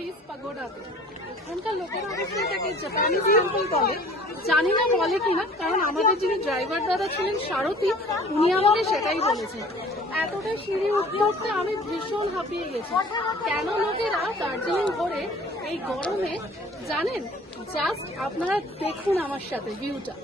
পিস পাগোডাতে। এখানকার লোকেরা অবশ্যই এটাকে জাপানিজ টেম্পল বলে, জানি না বলে কিনা, কারণ আমাদের যিনি ড্রাইভার দাদা ছিলেন সারথি, উনি আমাকে সেটাই বলেছেন। এতটা সিঁড়ি উঠতে উঠতে আমি ভীষণ হাঁপিয়ে গেছি। কেন লোকেরা দার্জিলিং ঘোরে এই গরমে জানেন? জাস্ট আপনারা দেখুন আমার সাথে ভিউটা।